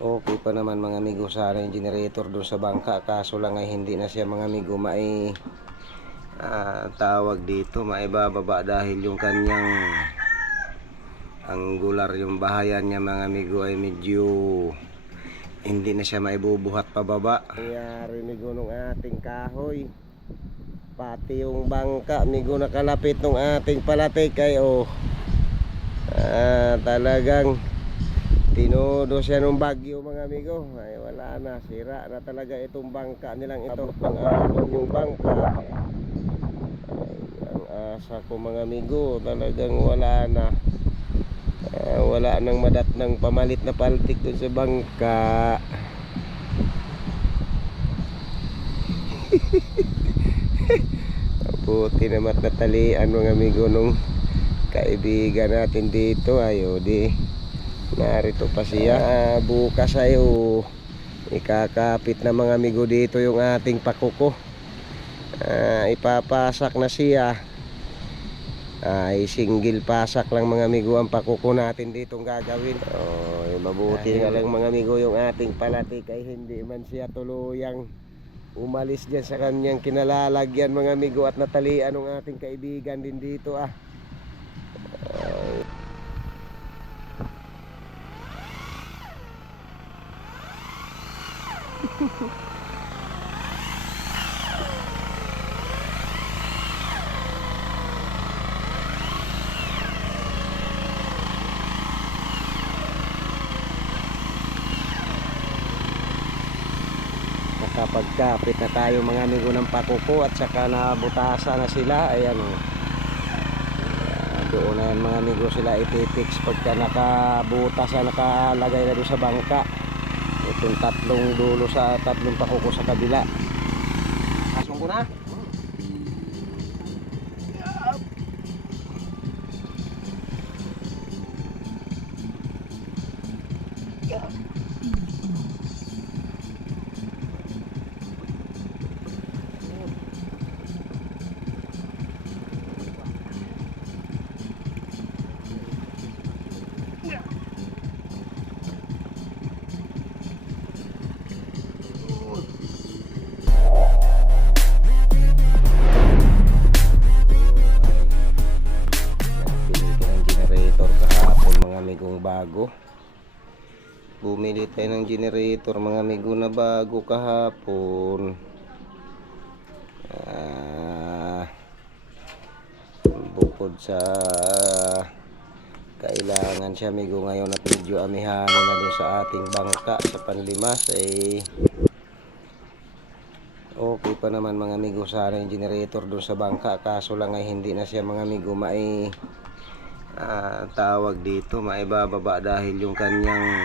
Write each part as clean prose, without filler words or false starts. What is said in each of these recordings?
Okay pa naman mga amigo, sana yung generator doon sa bangka, kaso lang ay hindi na siya mga amigo tawag dito, maibababa dahil yung kanyang angular, yung bahayan niya mga amigo ay medyo hindi na siya maibubuhat pababa. Nangyari amigo nung ating kahoy, pati yung bangka amigo nakalapit nung ating palatik ay talagang tinodo siya nung bagyo mga amigo. Ay wala na, sira na talaga itong bangka nilang ito. Pang-alon yung bangka. Ay, ang asa ko mga amigo, talagang wala na. Wala nang madatnang pamalit na paltik dun sa bangka. Buti naman natalian mga amigo nung kaibigan natin dito. Ayo di, narito pa siya. Bukas ayo ikakapit na mga amigo dito yung ating pakuko. Ipapasak na siya. Single pasak lang mga amigo ang pakuko natin ditong gagawin. Mabuti nga lang mga amigo, yung ating palatik ay hindi man siya tuluyang umalis dyan sa kanyang kinalalagyan mga amigo, at natalian ng ating kaibigan din dito Nakapagkapit na tayo mga amigo ng pakuko, at saka nabutasa na sila. Ayan doon na yan mga amigo sila ipipix pagka nakabutas na, nakalagay na doon sa bangka. Itong tatlong dulo sa tatlong pakuko sa kabila. Asong ko na. Bago, bumili tayo ng generator mga amigo na bago kahapon. Bukod sa kailangan siya amigo ngayon at medyo amihanin na doon sa ating bangka sa panlimas, okay pa naman mga amigo, sana yung generator doon sa bangka, kaso lang ay hindi na siya mga amigo tawag dito, maibababa dahil yung kanyang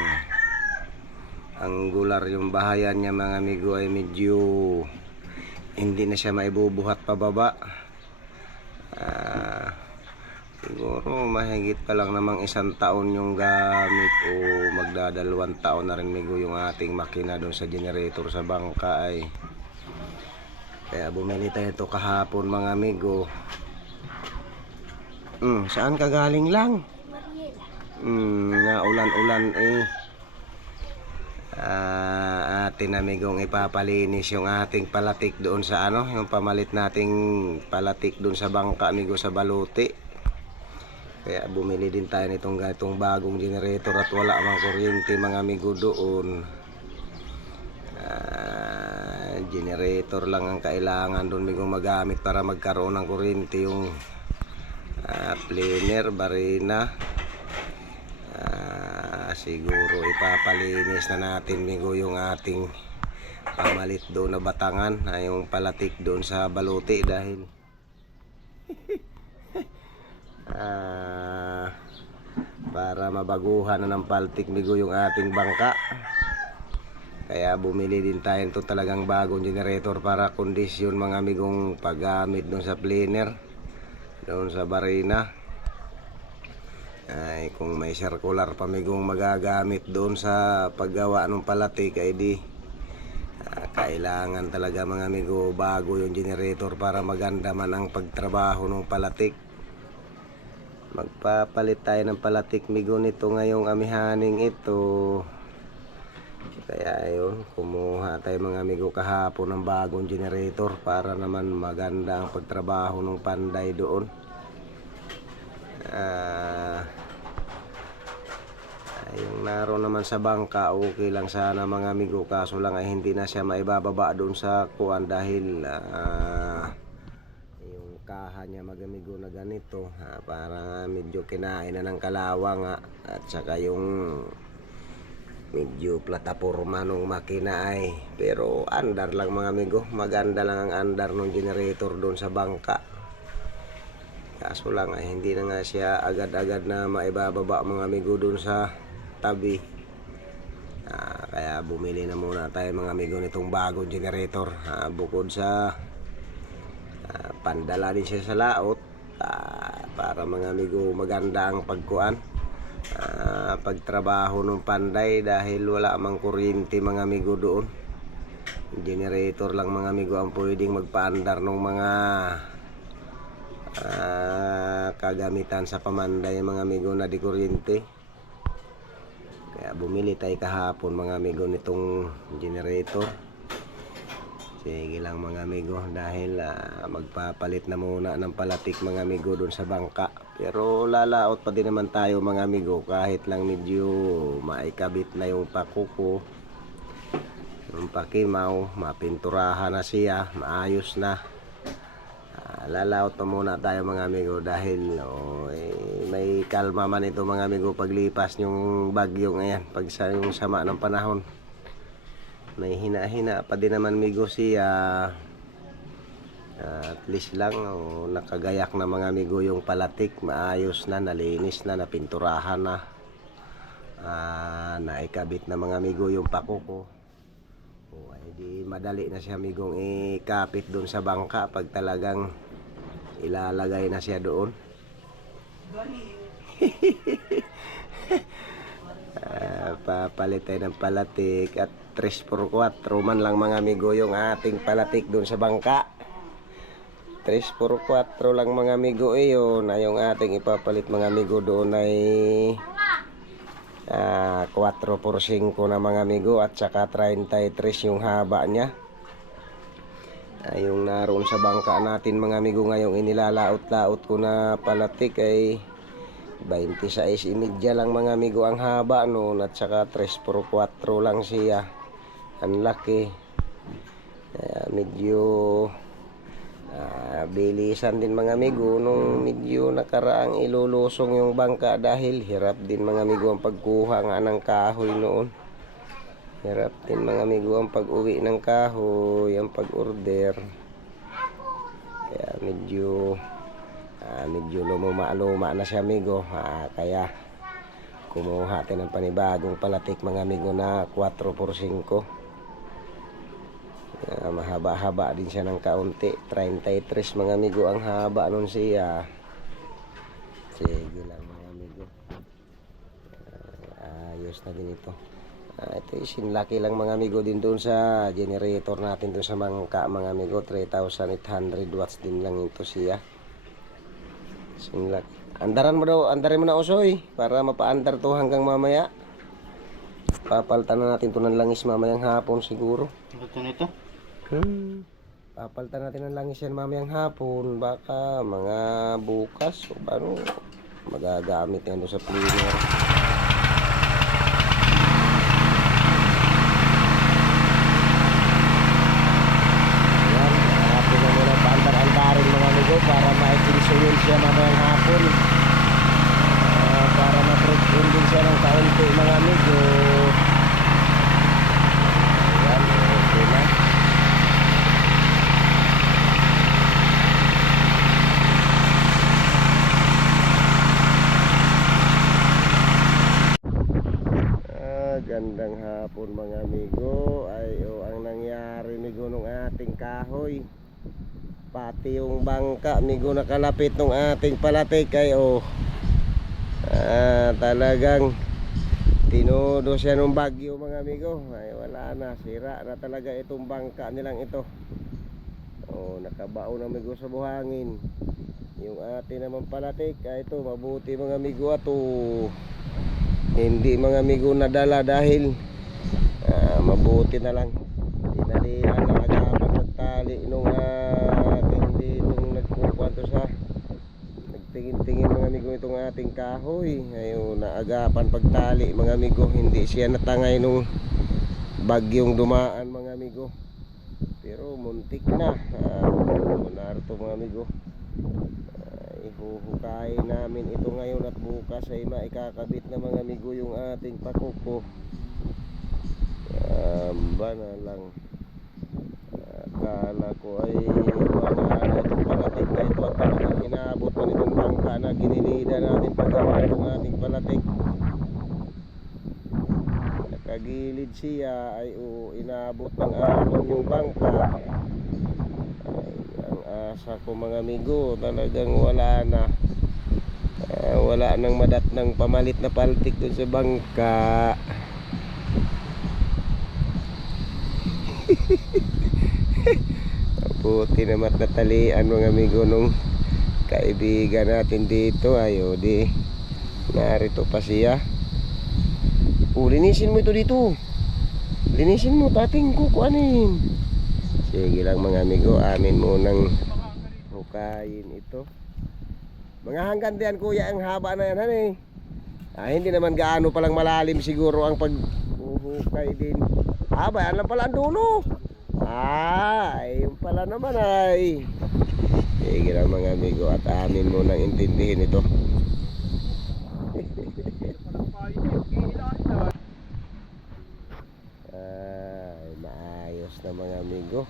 angular, yung bahayan niya mga amigo ay medyo hindi na siya maibubuhat pababa. Siguro mahigit pa lang namang 1 taon yung gamit, o magdadalawang taon na rin amigo yung ating makina doon sa generator sa bangka kaya bumili tayo ito kahapon mga amigo. Saan ka galing lang? Ulan-ulan atin amigong ipapalinis yung ating palatik doon sa yung pamalit nating palatik doon sa bangka amigo, sa baluti. Kaya bumili din tayo nitong ganitong bagong generator, at wala mang kuryente mga amigo doon. Generator lang ang kailangan doon amigo magamit para magkaroon ng kuryente, yung planer, barina. Siguro ipapalinis na natin amigo yung ating pamalit doon na batangan, yung palatik doon sa baluti, dahil para mabaguhan na ng paltik amigo yung ating bangka. Kaya bumili din tayo ito talagang bagong generator para kondisyon mga amigong paggamit doon sa planer, doon sa barina. Kung may circular pa amigong magagamit doon sa paggawa ng palatik ay di kailangan talaga mga amigo bago yung generator para maganda man ang pagtrabaho ng palatik. Magpapalit tayo ng palatik amigo nito ngayong amihaning ito. Kaya ayun, kumuha tayo mga amigo kahapon ng bagong generator para naman maganda ang pagtrabaho ng Panday doon. Yung naroon naman sa bangka, okay lang sana mga amigo, kaso lang ay hindi na siya maibababa doon sa kuan dahil yung kaha niya mga amigo na ganito, parang medyo kinain na ng kalawang at saka yung medyo plataporma nung makina ay, pero andar lang mga amigo, maganda lang ang andar ng generator doon sa bangka. Kaso lang ay hindi na nga siya agad-agad na maibababa mga amigo doon sa tabi. Kaya bumili na muna tayo mga amigo nitong bagong generator. Bukod sa pandala din siya sa laot, para mga amigo maganda ang pagkuan, pagtrabaho ng Panday dahil wala mang kuryente mga amigo doon. Generator lang mga amigo ang pwedeng magpaandar ng mga kagamitan sa pamanday mga amigo na di kuryente. Kaya bumili tayo kahapon mga amigo nitong generator. Sige lang mga amigo, dahil magpapalit na muna ng palatik mga amigo doon sa bangka. Pero lalaot pa din naman tayo mga amigo, kahit lang medyo maikabit na yung pakuko, yung pakimaw, mapinturahan na siya, maayos na. Lalaot pa muna tayo mga amigo dahil may kalma man ito mga amigo paglipas yung bagyo ngayon, pag sa yung sama ng panahon. May hina-hina pa din naman amigo siya, at least lang nakagayak na mga amigo yung palatik, maayos na, nalinis na, napinturahan na, naikabit na mga amigo yung pakuko. Ay di madali na siya amigong ikapit doon sa bangka pag talagang ilalagay na siya doon. Papalit tayo ng palatik at 3x4 man lang mga amigo yung ating palatik doon sa bangka. 3x4 lang mga amigo yun na yung ating ipapalit mga amigo doon ay 4x5 na mga amigo, at saka 33 yung haba niya. Yung naroon sa bangka natin mga amigo ngayong inilalaot-laot ko na palatik ay 26.5 lang mga amigo ang haba noon, at saka 3x4 lang siya. Ang laki. Medyo bilisan din mga amigo nung medyo nakaraang ilulusong yung bangka dahil hirap din mga amigo ang pagkuha nga ng kahoy noon. Hirap din mga amigo ang pag-uwi ng kahoy, ang pag-order. Kaya medyo luma-luma na siya amigo. Kaya kumuha tayo ng panibagong palatik mga amigo na 4x5. Mahaba-haba din siya ng kaunti, 33 mga amigo ang haba nun siya. Sige lang mga amigo, ayos na din ito. Ito sinlaki lang mga amigo din doon sa generator natin doon sa bangka mga amigo, 3,800 watts din lang ito siya. Sinlaki. Andarin mo na usoy para mapaandar to hanggang mamaya. Papalitan na natin to ng langis mamayang hapon siguro. Ito nito? Papalitan natin ng langis yan mamayang hapon, baka mga bukas o paano magagamit yan doon sa cleaner. Ayan, hapon na muna paandar-andarin mga amigo para ma-efficient siya mamayang hapon, para ma-protect din siya ng kaunti mga amigo. Ayan, okay na. Gandang hapon mga amigo. Ay ang nangyari amigo nung ating kahoy, pati yung bangka amigo nakalapit nung ating palatik ay talagang tinudo siya nung bagyo mga amigo. Ay wala na, sira na talaga itong bangka nilang ito. Nakabaon amigo sa buhangin yung ating naman palatik. Ito mabuti mga amigo, hindi mga amigo nadala dahil mabuti na lang tinalian ng agapan magtali nung ating ditong nagkukwento sa nagtingin-tingin mga amigo itong ating kahoy. Ayun, naagapan pagtali mga amigo, hindi siya natangay nung bagyong dumaan mga amigo, pero muntik na. Narito mga amigo, ihuhukayin namin ito ngayon at bukas ay maikakabit na mga amigo yung ating pakuko. Ba na lang, akala ko ay wala na itong palatik na ito at talagang inaabot man itong bangka na ginilida natin paggawa itong ating palatik. Nakagilid siya ay inaabot ng ahon yung bangka. Ay, ang asa ko mga amigo, talagang wala na. Wala nang madat ng pamalit na paltik dun sa bangka. Buti naman natalian mga amigo nung kaibigan natin dito. Ayo di, narito pa siya. Linisin mo ito dito. Linisin mo, tating kukuanin. Sige lang mga amigo, amin munang hukayin ito. Mga hanggan diyan kuya, ang haba na yan hani. Hindi naman gaano palang malalim siguro ang paghuhukay din. Bayan lang pala ang dulo. Yung pala naman ay. Sige lang mga amigo, at amin munang intindihin ito. Maayos na mga amigo.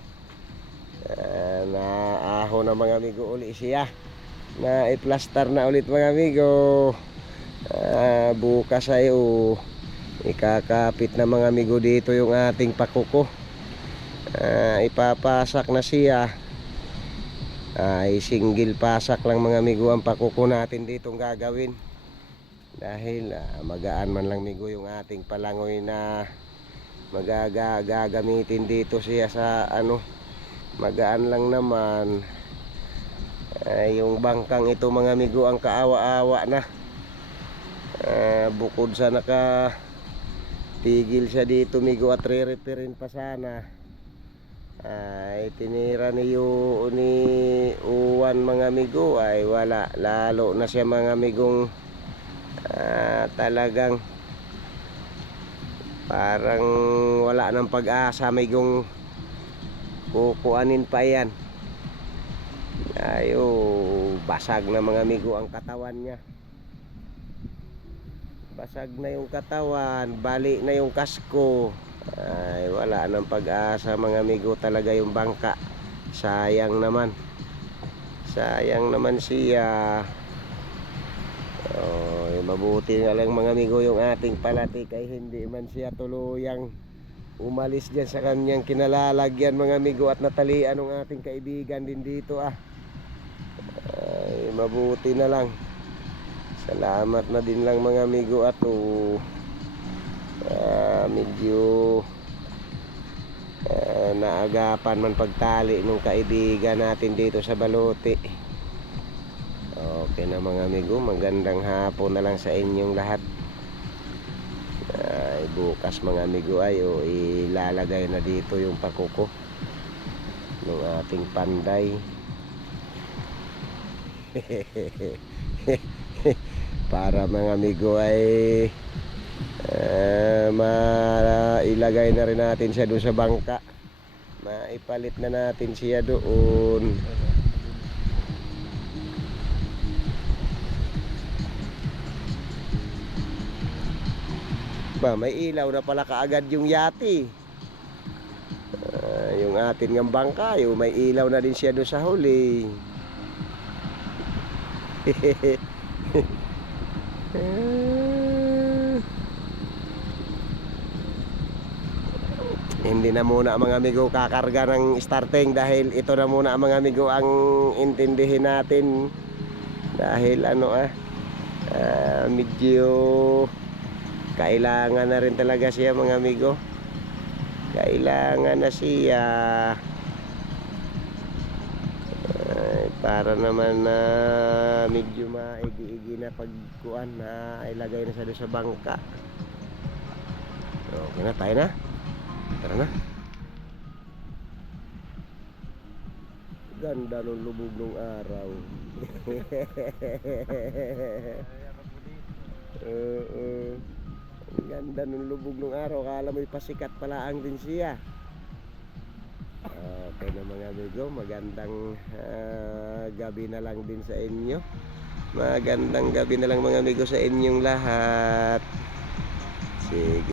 Naaho na mga amigo uli siya. Na i-plaster na ulit mga amigo. Bukas ay ikakapit na mga amigo dito yung ating pakuko. Ipapasak na siya. Single pasak lang mga amigo ang pakuko natin dito gagawin. Dahil magaan man lang amigo yung ating palangoy na gagamitin dito siya sa magaan lang naman. Yung bangkang ito mga amigo ang kaawa-awa na. Bukod sa tigil siya dito amigo at re-repairin pa sana, tinira ni Uwan mga amigo, ay wala, lalo na siya mga amigong talagang parang wala ng pag-asa amigong kukuanin pa yan. Basag na mga amigo ang katawan niya. Basag na yung katawan, bali na yung kasko. Wala nang pag-asa mga amigo talaga yung bangka. Sayang naman. Sayang naman siya. Mabuti nga lang mga amigo yung ating palatik ay hindi man siya tuluyang umalis dyan sa kanyang kinalalagyan mga amigo, at natalian ng ating kaibigan din dito. Mabuti na lang. Salamat na din lang mga amigo, at medyo naagapan man pagtali nung kaibigan natin dito sa Baluti. Okay na mga amigo, magandang hapon na lang sa inyong lahat. Bukas mga amigo ay ilalagay na dito yung pakuko ng ating panday. Para mga amigo ay mailagay na rin natin siya doon sa bangka. Maipalit na natin siya doon. May ilaw na pala kaagad yung yati. Yung atin ng bangka, may ilaw na din siya doon sa huli. Hindi na muna mga amigo kakarga ng starting, dahil ito na muna mga amigo ang intindihin natin. Dahil medyo kailangan na rin talaga siya mga amigo. Kailangan na siya. Para naman na medyo maigi-igi na pagkuan na ilagay na sa doon sa bangka. Okay na, tayo na. Tara na. Ganda nung lubog nung araw. Ang ganda nung lubog nung araw. Kala mo'y pasikat pala ang din siya. Okay na mga amigo, magandang gabi na lang din sa inyo. Magandang gabi na lang mga amigo sa inyong lahat. Sige.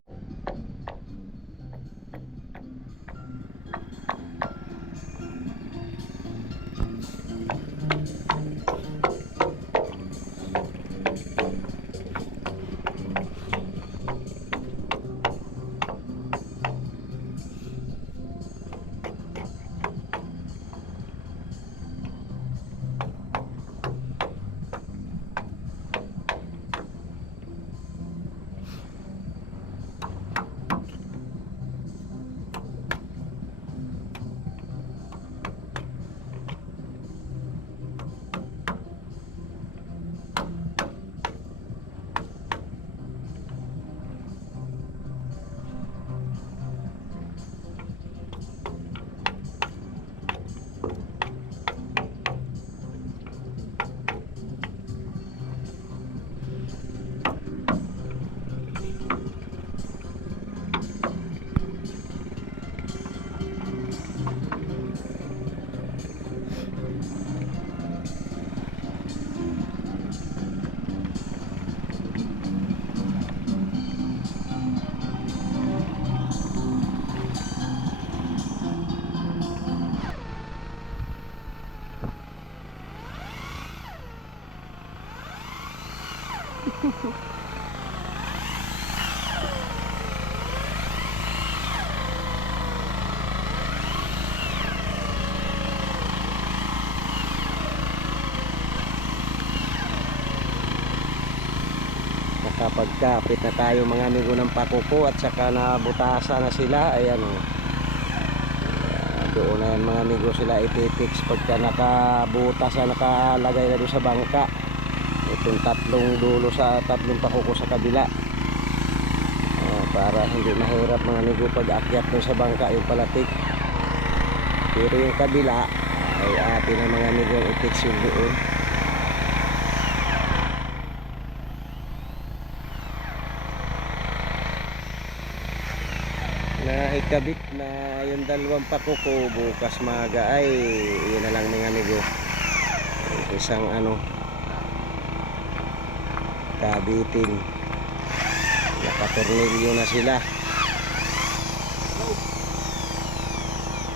Nakapagkapit na tayo mga amigo ng pakuko at saka nabutasa na sila. Ayan o. Doon na yan mga amigo sila ipipix pagka nakabutas na nakalagay na doon sa bangka. Itong tatlong dulo sa tatlong pakuko sa kabila. Para hindi mahirap mga amigo pag akyat doon sa bangka yung palatik. Pero yung kabila ay atin na mga amigo yung ipix yung doon. Na ikabit na yung dalawang pakuko bukas maga ay yun na lang mga amigo, isang kabitin, nakatornilyo na sila.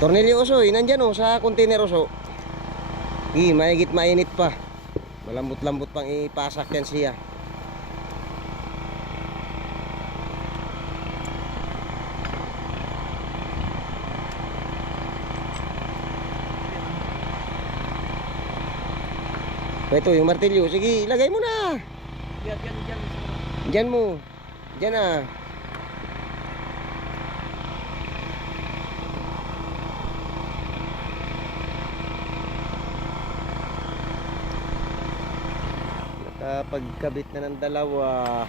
Tornilyo usoy nandyan sa container uso. Mahigit mainit pa, malambot-lambot pang ipasak yan siya. Ito yung martilyo. Sige, ilagay mo na. Diyan mo. Diyan na. Nakapagkabit na ng dalawa.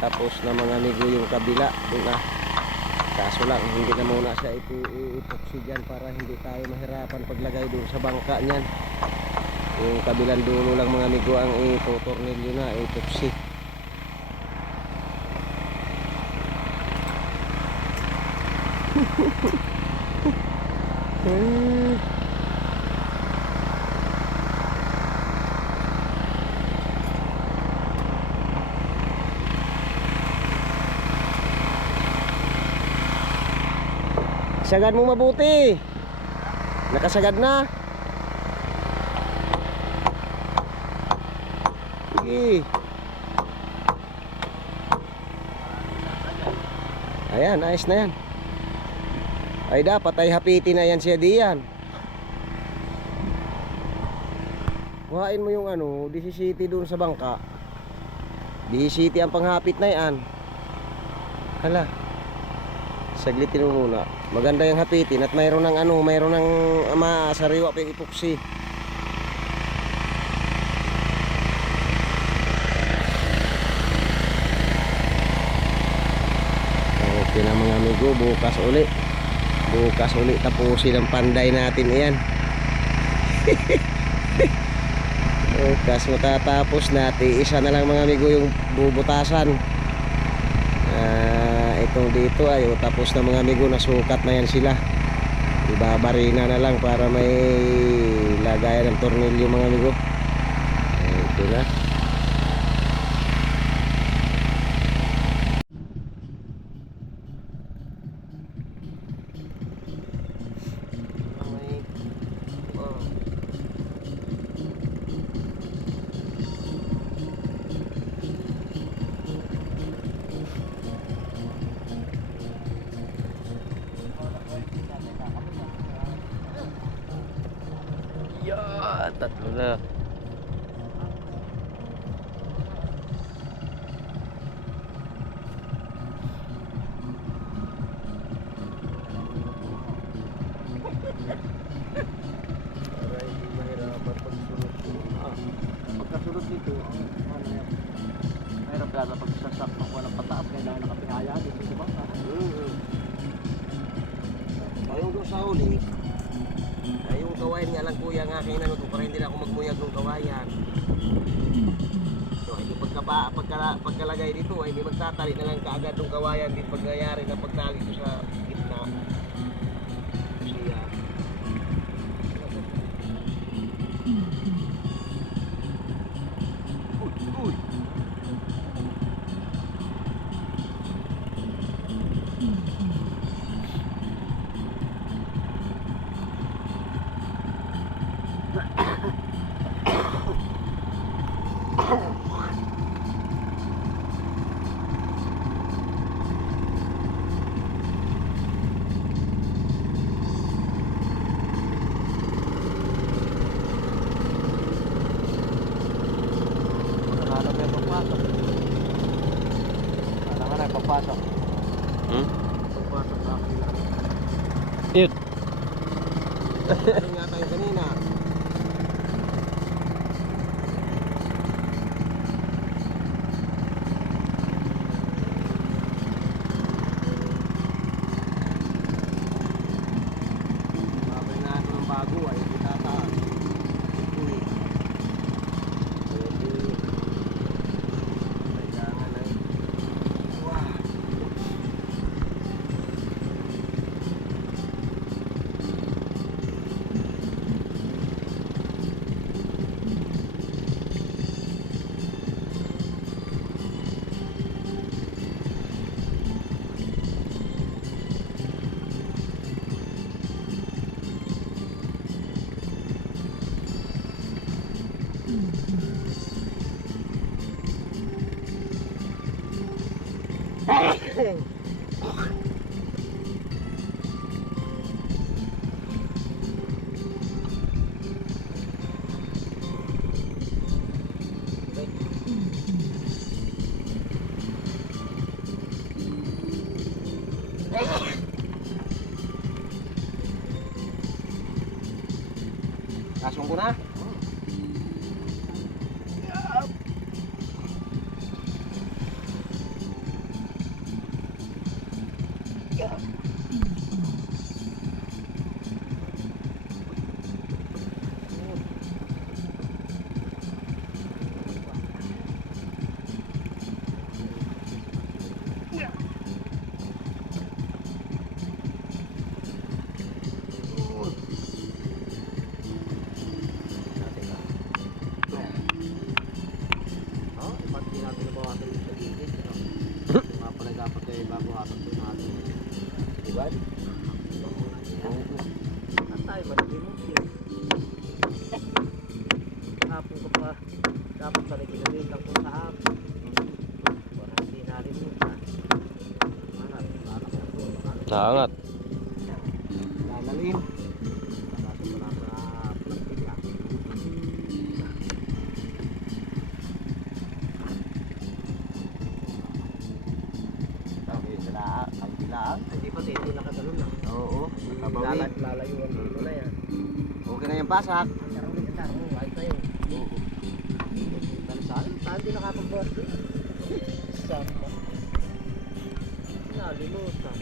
Tapos na mga amigo yung kabila. Doon na. Kaso lang, hindi na muna siya i-epoxy dyan para hindi tayo mahirapan paglagay doon sa bangka niyan. Yung kabilang dulo lang mga amigo ang itutornilyo na epoxy. Sagad mo mabuti. Nakasagad na. Ayan, ayos na yan. Ay dapat ay hapitin na yan siya diyan. Kuhain mo yung DCCT doon sa bangka. DCCT ang panghapit na yan. Hala. Saglitin mo muna. Maganda yung hapitin at mayroon ng mayroon ng sariwa pa yung epoxy. Okay na mga amigo, bukas uli Bukas ulit tapusin ang panday natin yan. Bukas matatapos natin. Isa na lang mga amigo yung bubutasan. Itong dito ay tapos na mga amigo, nasukat na yan sila. Ibabarina na lang para may lagayan ng tornilyo mga amigo. Ito na. Yeah, tatlo na. Para hindi mahirapan pagsunod. Pagkasunod dito, ano yan? Mahirap kaya pag sasaktan ko ng pataas, kailangan nakapihaya dito, di ba? Ayun doon sa uli, ay yung kawayan nga lang kuya nga aking nanuto para hindi na ako magmuyag ng kawayan. So hindi pagkalagay dito ay hindi magtatali na lang kaagad ng kawayan, hindi pagyayari na pagtali ko sa gitna. Siya. Uy! Pagpasok. Pagpasok na ako nila. Yun. Ano nga tayo kanina? Babay na ako ng bago ay kita taas. Uy. Kailangan ay Kasong ko na. Atay, malaki mo siya. Hapon ko pa. Dapat pala ginawin lang kung sa hapon. Para hindi natin mo. Sangat. Lalalim. Hindi pa dito nakagalon na. Oo. Lalayuan dito na yan. Okay na yung pasak. Sarang ulit ang tarong. Ay tayo. Saan din nakapag-boss din? Sama. Nalimutan.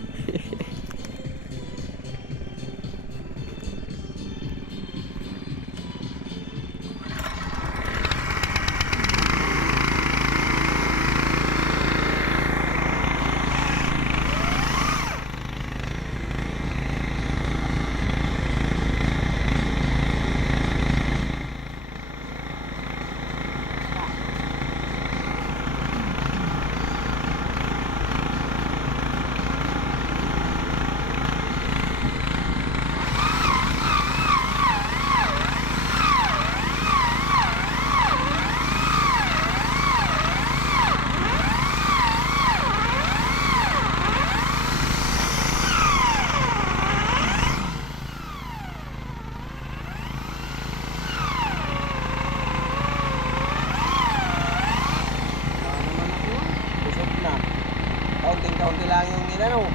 inano.